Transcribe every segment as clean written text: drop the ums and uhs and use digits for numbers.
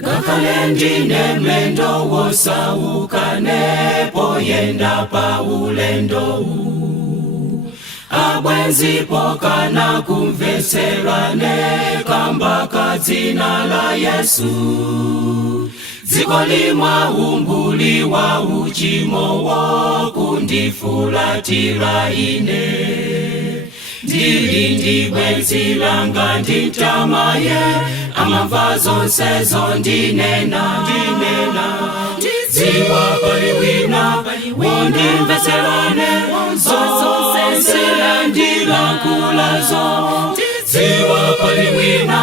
Ngakale ndine mlendo wosawukane poyenda pa ulendo abwenzi pokana kumveserane kamba kadzina la Yesu. Dziko limwa umbuliwa uchimo wo kundifulatira ine. Ndili ndi bwenzi langa nditamaye amamva zonse zondinena. Dziwa pali wina wondimveserane zonse ndilankulazo. Dziwa pali wina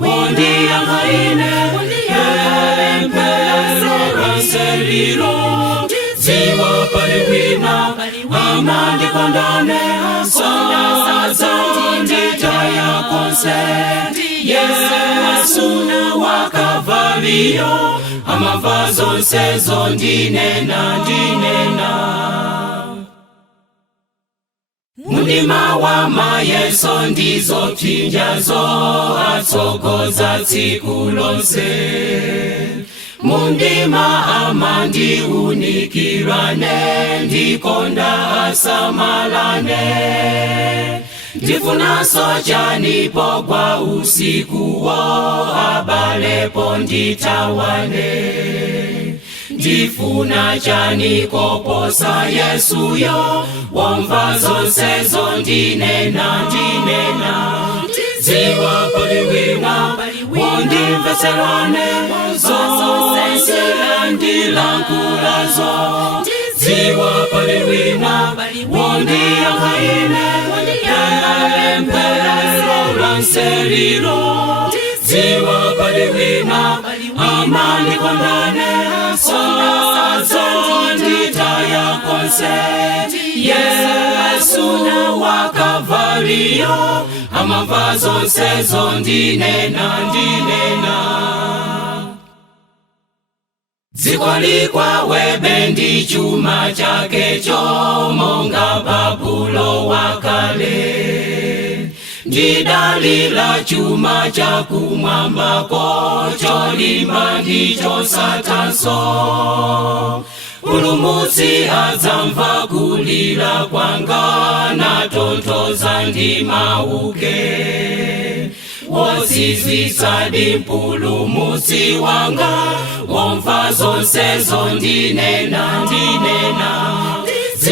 wondiyankha ine pemphero seliro. Dziwa pali wina amandikondane nditaya konse. Yesu wakavaliyo amamva zonse zondinena. Mundima wa mayeso ndizo psinjazo atsogoza tsiku lonse. Mundima amandiunikirane ndikonda asamalane. Ndifuna sochani pogwa usiku wo abalepo nditawane. Ndifuna chani koposa Yesuyo womva zonse zondinena. Dziwa pali wina wondimveserane zonse ndilankulazo. Dziwa pali wina wondiyankha ine pemphero seliro. Dziwa pali wina amandikondane nditaya konse. Yesu wakavaliyo amamva zonse zondinena. Dziko likwawe ndi chuma chakecho monga Babulo wakale. Ndidalila chuma chakumwambako cholimba ndicho Satanso. Pulumutsi adzamva kulira kwanga natontoza ndimauke. Wozizwitsa ndi mpulumutsi wanga womva zonse zondinena.